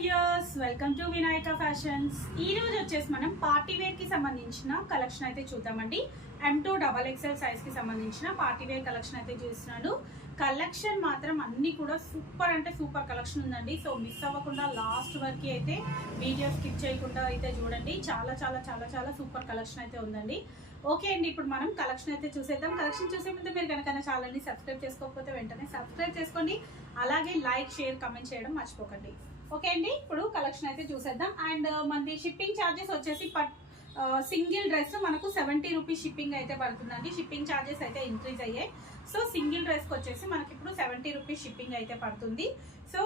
Viewers, welcome to Vinayaka fashions. ఈ రోజు వచ్చేసి మనం పార్టీ వేర్ కి సంబంధించిన కలెక్షన్ అయితే చూద్దామండి. M2XXL సైజ్ కి సంబంధించిన పార్టీ వేర్ కలెక్షన్ అయితే చూస్తున్నాను. కలెక్షన్ మాత్రం అన్ని కూడా సూపర్ అంటే సూపర్ కలెక్షన్ ఉందండి. సో మిస్ అవ్వకుండా లాస్ట్ వరకు అయితే వీడియో స్కిప్ చేయకుండా అయితే చూడండి. చాలా చాలా చాలా చాలా సూపర్ కలెక్షన్ అయితే ఉందండి. ఓకే అండి, ఇప్పుడు మనం కలెక్షన్ అయితే చూసేద్దాం. కలెక్షన్ చూసే ముందు మీరు కనుక ఛానల్ని సబ్స్క్రైబ్ చేసుకోకపోతే వెంటనే సబ్స్క్రైబ్ చేసుకోండి. అలాగే లైక్, షేర్, కమెంట్ చేయడం మర్చిపోకండి. ఓకే అండి, ఇప్పుడు కలెక్షన్ అయితే చూసేద్దాం. అండ్ మనది షిప్పింగ్ ఛార్జెస్ వచ్చేసి సింగిల్ డ్రెస్ మనకు 70 రూపీస్ షిప్పింగ్ అయితే పడుతుందండి. షిప్పింగ్ ఛార్జెస్ అయితే ఇంక్రీజ్ అయ్యాయి. సో సింగిల్ డ్రెస్కి వచ్చేసి మనకి ఇప్పుడు 70 రూపీస్ షిప్పింగ్ అయితే పడుతుంది. సో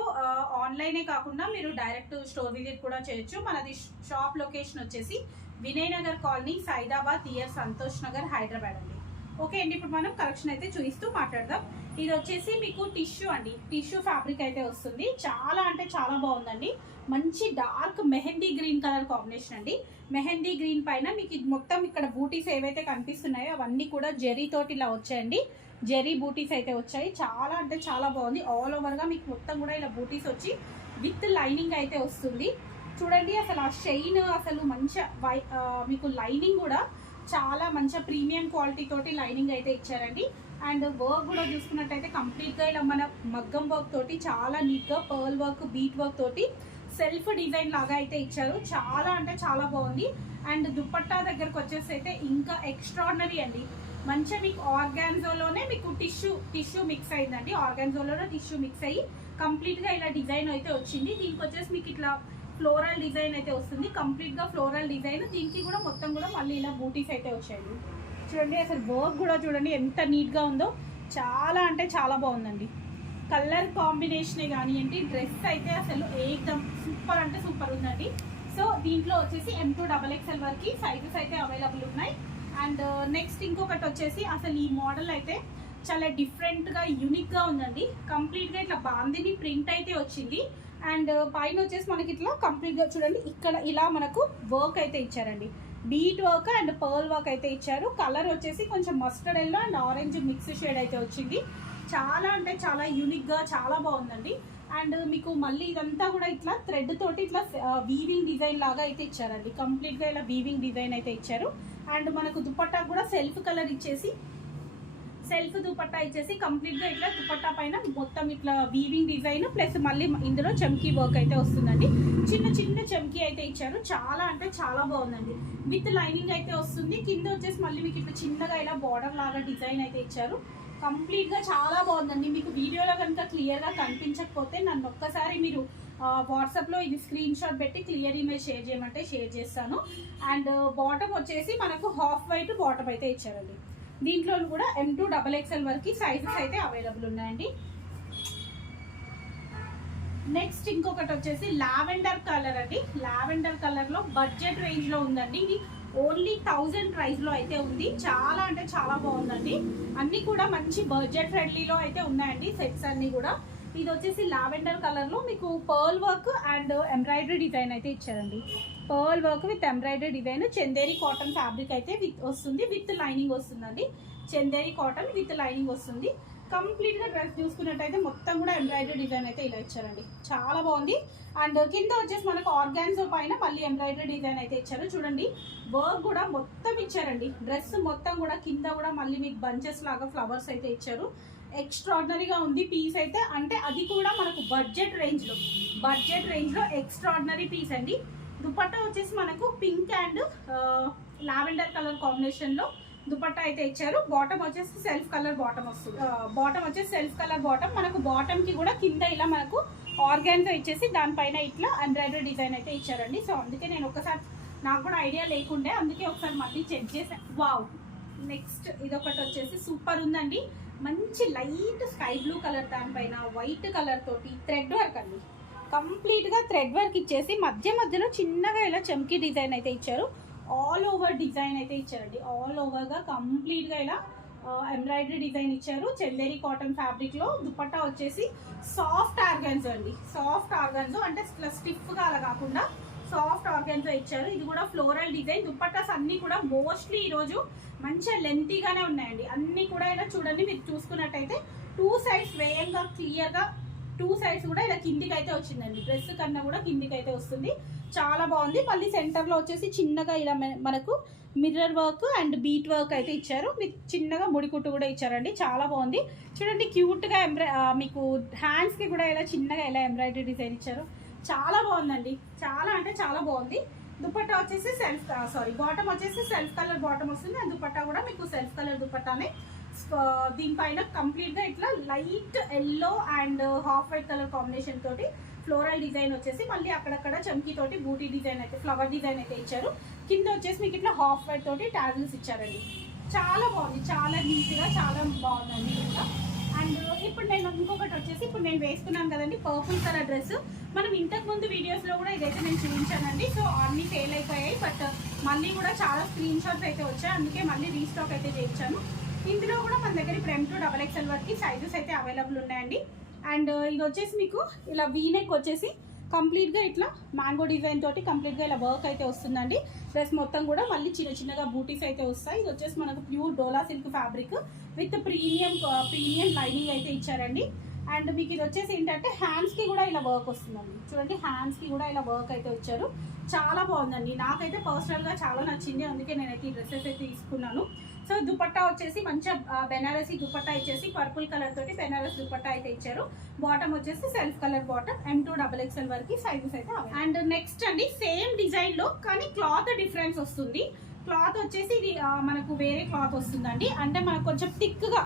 ఆన్లైనే కాకుండా మీరు డైరెక్ట్ స్టోర్ విజిట్ కూడా చేయొచ్చు. మనది షాప్ లొకేషన్ వచ్చేసి వినయ్ నగర్ కాలనీ, సైదాబాద్, నియర్ సంతోష్ నగర్, హైదరాబాద్ అండి. ఓకే అండి, ఇప్పుడు మనం కలెక్షన్ అయితే చూపిస్తూ మాట్లాడదాం. ఇది వచ్చేసి మీకు టిష్యూ అండి, టిష్యూ ఫ్యాబ్రిక్ అయితే వస్తుంది. చాలా అంటే చాలా బాగుందండి. మంచి dark mehndi green colour combination అండి. మెహందీ గ్రీన్ పైన మీకు మొత్తం ఇక్కడ బూటీస్ ఏవైతే కనిపిస్తున్నాయో అవన్నీ కూడా జెరీ తోటి ఇలా వచ్చాయండి. జెరీ బూటీస్ అయితే వచ్చాయి. చాలా అంటే చాలా బాగుంది. ఆల్ ఓవర్ గా మీకు మొత్తం కూడా ఇలా బూటీస్ వచ్చి విత్ లైనింగ్ అయితే వస్తుంది. చూడండి, అసలు ఆ షైన్ అసలు మంచి మీకు లైనింగ్ కూడా చాలా మంచి ప్రీమియం క్వాలిటీ తోటి లైనింగ్ అయితే ఇచ్చారండి. అండ్ వర్క్ కూడా చూసుకున్నట్టయితే కంప్లీట్ గా ఇలా మన మగ్గం వర్క్ తోటి చాలా నీట్ గా పర్ల్ వర్క్, బీట్ వర్క్ తోటి సెల్ఫ్ డిజైన్ లాగా అయితే ఇచ్చారు. చాలా అంటే చాలా బాగుంది. అండ్ దుపట్టా దగ్గరకు వచ్చేసి అయితే ఇంకా ఎక్స్ట్రాడినరీ అండి. మంచిగా మీకు ఆర్గాన్జోలోనే మీకు టిష్యూ మిక్స్ అయిందండి. ఆర్గాన్జోలోనే టిష్యూ మిక్స్ అయ్యి కంప్లీట్ గా ఇలా డిజైన్ అయితే వచ్చింది. దీనికి వచ్చేసి మీకు ఇట్లా ఫ్లోరల్ డిజైన్ అయితే వస్తుంది. కంప్లీట్ గా ఫ్లోరల్ డిజైన్. దీనికి కూడా మొత్తం కూడా మళ్ళీ ఇలా బూటీస్ అయితే వచ్చాయి. చూడండి, అసలు వర్క్ కూడా చూడండి ఎంత నీట్ గా ఉందో. చాలా అంటే చాలా బాగుందండి. కలర్ కాంబినేషనే కానివ్వండి, డ్రెస్ అయితే అసలు ఏకదం సూపర్ అంటే సూపర్ ఉందండి. సో దీంట్లో వచ్చేసి M2XXL వరకు సైజెస్ అయితే అవైలబుల్ ఉన్నాయి. అండ్ నెక్స్ట్ ఇంకొకటి వచ్చేసి అసలు ఈ మోడల్ అయితే చాలా డిఫరెంట్ గా యూనిక్ గా ఉందండి. కంప్లీట్ గా ఇట్లా బాందిని ప్రింట్ అయితే వచ్చింది. అండ్ పైన వచ్చేసి మనకి ఇట్లా కంప్లీట్ గా చూడండి, ఇక్కడ ఇలా మనకు వర్క్ అయితే ఇచ్చారండి. Bead work and pearl work అయితే ఇచ్చారు. కలర్ వచ్చేసి కొంచెం mustard yellow and orange mix shade అయితే వచ్చింది. చాలా అంటే చాలా యూనిక్ గా చాలా బాగుందండి. అండ్ మీకు మళ్ళీ ఇదంతా కూడా ఇట్లా థ్రెడ్ తోటి ఇట్లా వీవింగ్ డిజైన్ లాగా అయితే ఇచ్చారండి. కంప్లీట్ గా ఇలా వీవింగ్ డిజైన్ అయితే ఇచ్చారు. అండ్ మనకు దుపట్టా కూడా సెల్ఫ్ కలర్ ఇచ్చేసి, సెల్ఫ్ దుపట్టా ఇచ్చేసి కంప్లీట్ గా ఇట్లా దుపట్టా పైన మొత్తం ఇట్లా వీవింగ్ డిజైన్ ప్లస్ మళ్ళీ ఇందులో చమ్కీ వర్క్ అయితే వస్తుందండి. చిన్న చిన్న చమ్కీ అయితే ఇచ్చారు. చాలా అంటే చాలా బాగుందండి. విత్ లైనింగ్ అయితే వస్తుంది. కింద వచ్చేసి మళ్ళీ మీకు ఇట్లా చిన్నగా ఇలా బార్డర్ లాగా డిజైన్ అయితే ఇచ్చారు. కంప్లీట్ గా చాలా బాగుందండి. మీకు వీడియోలో కనుక క్లియర్ గా కనిపించకపోతే నన్ను ఒక్కసారి మీరు వాట్సాప్ లో ఇది స్క్రీన్ షాట్ పెట్టి క్లియర్ ఇమేజ్ షేర్ చేయమంటే షేర్ చేస్తాను. అండ్ బాటమ్ వచ్చేసి మనకు హాఫ్ వైట్ బాటమ్ అయితే ఇచ్చారండి. దీంట్లో కూడా M2XXL వరకు సైజెస్ అయితే అవైలబుల్ ఉన్నాయండి. నెక్స్ట్ ఇంకొకటి వచ్చేసి లావెండర్ కలర్ అండి. లావెండర్ కలర్ లో బడ్జెట్ రేంజ్ లో ఉందండి. ఇది ఓన్లీ 1000 ప్రైస్ లో అయితే ఉంది. చాలా అంటే చాలా బాగుందండి. అన్ని కూడా మంచి బడ్జెట్ ఫ్రెండ్లీలో అయితే ఉన్నాయండి సెట్స్ అన్ని కూడా. ఇది వచ్చేసి లావెండర్ కలర్ లో మీకు pearl work and embroidery design అయితే ఇచ్చారండి. Pearl work with embroidery design. Chanderi cotton fabric అయితే వస్తుంది. విత్ లైనింగ్ వస్తుందండి. చందేరి కాటన్ విత్ లైనింగ్ వస్తుంది. కంప్లీట్ గా డ్రెస్ చూసుకున్నట్టయితే మొత్తం కూడా ఎంబ్రాయిడరీ డిజైన్ అయితే ఇలా ఇచ్చారండి. చాలా బాగుంది. అండ్ కింద వచ్చేసి మనకు ఆర్గాన్జో పైన మళ్ళీ ఎంబ్రాయిడరీ డిజైన్ అయితే ఇచ్చారు. చూడండి, వర్క్ కూడా మొత్తం ఇచ్చారండి. డ్రెస్ మొత్తం కూడా కింద కూడా మళ్ళీ మీకు బంచెస్ లాగా ఫ్లవర్స్ అయితే ఇచ్చారు. ఎక్స్ట్రాడినరీగా ఉంది పీస్ అయితే. అంటే అది కూడా మనకు బడ్జెట్ రేంజ్ లో ఎక్స్ట్రాడినరీ పీస్ అండి. దుపట్టా వచ్చేసి మనకు pink and lavender colour combination లో దుపట్టా అయితే ఇచ్చారు. బాటమ్ వచ్చేసి సెల్ఫ్ కలర్ బాటమ్ వస్తుంది. బాటమ్ వచ్చేసి సెల్ఫ్ కలర్ బాటమ్. మనకు బాటమ్ కి కూడా కింద ఇలా మనకు ఆర్గాన్జో ఇచ్చేసి దానిపైన ఇట్లా ఎంబ్రాయిడరీ డిజైన్ అయితే ఇచ్చారండి. సో అందుకే నేను ఒకసారి, నాకు కూడా ఐడియా లేకుండే, అందుకే ఒకసారి మళ్ళీ చెక్ చేశాను. వావ్. నెక్స్ట్ ఇదొకటి వచ్చేసి సూపర్ ఉందండి. మంచి లైట్ స్కై బ్లూ కలర్, దానిపైన వైట్ కలర్ తోటి థ్రెడ్ వర్క్ అండి. కంప్లీట్ గా థ్రెడ్ వర్క్ ఇచ్చేసి మధ్యలో చిన్నగా ఇలా చమ్కీ డిజైన్ అయితే ఇచ్చారు. ఆల్ ఓవర్ డిజైన్ అయితే ఇచ్చారండి. ఆల్ ఓవర్ గా కంప్లీట్ గా ఇలా ఎంబ్రాయిడరీ డిజైన్ ఇచ్చారు. చందేరి కాటన్ ఫ్యాబ్రిక్ లో. దుపట్టా వచ్చేసి సాఫ్ట్ ఆర్గాన్జో అండి. సాఫ్ట్ ఆర్గాన్జో అంటే స్టిఫ్ గా అలా కాకుండా సాఫ్ట్ ఆర్గాన్జో ఇచ్చారు. ఇది కూడా ఫ్లోరల్ డిజైన్. దుపట్టాస్ అన్ని కూడా మోస్ట్లీ ఈరోజు మంచిగా లెంతీగానే ఉన్నాయండి. అన్ని కూడా ఇలా చూడండి, మీరు చూసుకున్నట్టయితే 2 సైడ్స్ వేయంగా క్లియర్ గా టూ సైడ్స్ కూడా ఇలా కిందికి అయితే వచ్చిందండి. డ్రెస్ కన్నా కూడా కిందికి అయితే వస్తుంది. చాలా బాగుంది. మళ్ళీ సెంటర్లో వచ్చేసి చిన్నగా ఇలా మనకు mirror work and bead work అయితే ఇచ్చారు. మీకు చిన్నగా ముడికుట్టు కూడా ఇచ్చారండి. చాలా బాగుంది చూడండి. క్యూట్గా మీకు హ్యాండ్స్కి కూడా ఇలా చిన్నగా ఇలా ఎంబ్రాయిడరీ డిజైన్ ఇచ్చారు. చాలా బాగుందండి. చాలా అంటే చాలా బాగుంది. దుపట్టా వచ్చేసి బాటమ్ వచ్చేసి సెల్ఫ్ కలర్ బాటమ్ వస్తుంది. అండ్ దుపట్టా కూడా మీకు సెల్ఫ్ కలర్ దుపట్టానే. దీనిపైన కంప్లీట్గా ఇట్లా light yellow and half white colour combination తోటి ఫ్లోరల్ డిజైన్ వచ్చేసి మళ్ళీ అక్కడక్కడ చమ్కీ తోటి బూటీ డిజైన్ అయితే ఫ్లవర్ డిజైన్ అయితే ఇచ్చారు. కింద వచ్చేసి మీకు ఇట్లా హాఫ్ వైట్ తోటి టాజిల్స్ ఇచ్చారండి. చాలా బాగుంది. చాలా నీట్గా చాలా బాగుందండి ఇంకా. అండ్ ఇప్పుడు నేను ఇంకొకటి వచ్చేసి ఇప్పుడు నేను వేసుకున్నాను కదండి పర్పుల్ కలర్ డ్రెస్. మనం ఇంతకు ముందు వీడియోస్లో కూడా ఇదైతే నేను చూపించానండి. సో అన్నీ సేల్ అయిపోయాయి. బట్ మళ్ళీ కూడా చాలా స్క్రీన్ షాట్స్ అయితే వచ్చాయి. అందుకే మళ్ళీ రీస్టాక్ అయితే చేయించాను. ఇందులో కూడా మన దగ్గర ఇప్పుడు M2 XXL వరకు సైజెస్ అయితే అవైలబుల్ ఉన్నాయండి. అండ్ ఇది వచ్చేసి మీకు ఇలా వీనెక్ వచ్చేసి కంప్లీట్గా ఇట్లా మ్యాంగో డిజైన్ తోటి కంప్లీట్గా ఇలా వర్క్ అయితే వస్తుందండి. డ్రెస్ మొత్తం కూడా మళ్ళీ చిన్న చిన్నగా బూటీస్ అయితే వస్తాయి. ఇది వచ్చేసి మనకు pure dola silk fabric with premium lining అయితే ఇచ్చారండి. అండ్ మీకు ఇది వచ్చేసి ఏంటంటే హ్యాండ్స్కి కూడా ఇలా వర్క్ వస్తుందండి. చూడండి హ్యాండ్స్కి కూడా ఇలా వర్క్ అయితే వచ్చారు. చాలా బాగుందండి. నాకైతే పర్సనల్గా చాలా నచ్చింది. అందుకే నేనైతే ఈ డ్రెస్సెస్ అయితే తీసుకున్నాను. సో దుపట్టా వచ్చేసి మంచిగా బెనారసీ దుపట్టా ఇచ్చేసి పర్పుల్ కలర్ తోటి బెనారస్ దుపట్టా అయితే ఇచ్చారు. బాటమ్ వచ్చేసి self colour bottom M2 XXL వరకు సైజెస్ అయితే. అండ్ నెక్స్ట్ అండి సేమ్ డిజైన్ లో కానీ క్లాత్ డిఫరెన్స్ వస్తుంది. క్లాత్ వచ్చేసి ఇది మనకు వేరే క్లాత్ వస్తుందండి. అంటే మనకు కొంచెం థిక్గా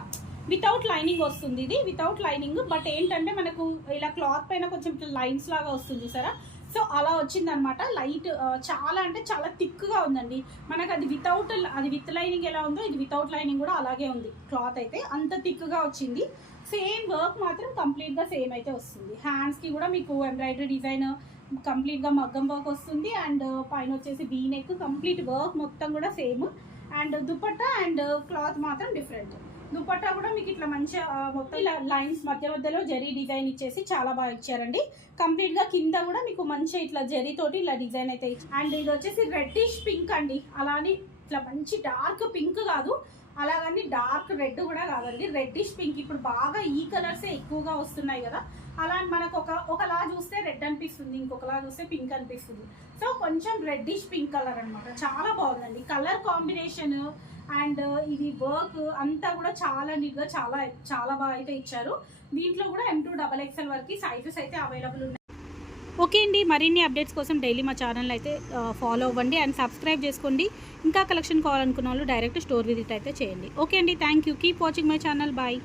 వితౌట్ లైనింగ్ వస్తుంది. ఇది వితౌట్ లైనింగ్ బట్ ఏంటంటే మనకు ఇలా క్లాత్ పైన కొంచెం లైన్స్ లాగా వస్తుంది చూసారా. సో అలా వచ్చిందనమాట. లైట్ చాలా అంటే చాలా థిక్గా ఉందండి. మనకు అది విత్ లైనింగ్ ఎలా ఉందో ఇది వితౌట్ లైనింగ్ కూడా అలాగే ఉంది. క్లాత్ అయితే అంత థిక్గా వచ్చింది. సేమ్ వర్క్ మాత్రం కంప్లీట్గా సేమ్ అయితే వస్తుంది. హ్యాండ్స్కి కూడా మీకు ఎంబ్రాయిడరీ డిజైన్ కంప్లీట్గా మగ్గం వర్క్ వస్తుంది. అండ్ పైన వచ్చేసి వీ నెక్ కంప్లీట్ వర్క్ మొత్తం కూడా same. And dupatta and cloth మాత్రం డిఫరెంట్. దుపట్టా కూడా మీకు ఇట్లా మంచిగా మొత్తం ఇలా లైన్స్ మధ్యలో జరీ డిజైన్ ఇచ్చేసి చాలా బాగా ఇచ్చారండి. కంప్లీట్ గా కింద కూడా మీకు మంచిగా ఇట్లా జరీ తోటి ఇలా డిజైన్ అయితే ఇచ్చారు. అండ్ ఇది వచ్చేసి రెడ్డిష్ పింక్ అండి. అలానే ఇట్లా మంచి డార్క్ పింక్ కాదు, అలాగని డార్క్ రెడ్ కూడా కాదండి. Reddish pink. ఇప్పుడు బాగా ఈ కలర్సే ఎక్కువగా వస్తున్నాయి కదా. అలా మనకు ఒకలా చూస్తే రెడ్ అనిపిస్తుంది, ఇంకొకలా చూస్తే పింక్ అనిపిస్తుంది. సో కొంచెం రెడ్డిష్ పింక్ కలర్ అనమాట. చాలా బాగుందండి కలర్ కాంబినేషన్. అండ్ ఇది వర్క్ అంతా కూడా చాలా నీట్గా చాలా బాగా అయితే ఇచ్చారు. దీంట్లో కూడా M2 XXL వరకు సైజెస్ అయితే అవైలబుల్ ఉన్నాయి. ఓకే అండి, మరిన్ని అప్డేట్స్ కోసం డైలీ మా ఛానల్ అయితే ఫాలో అవ్వండి అండ్ సబ్స్క్రైబ్ చేసుకోండి. ఇంకా కలెక్షన్ కావాలనుకున్న వాళ్ళు డైరెక్ట్ స్టోర్ విజిట్ అయితే చేయండి. ఓకే అండి, thank you. Keep watching my channel. Bye.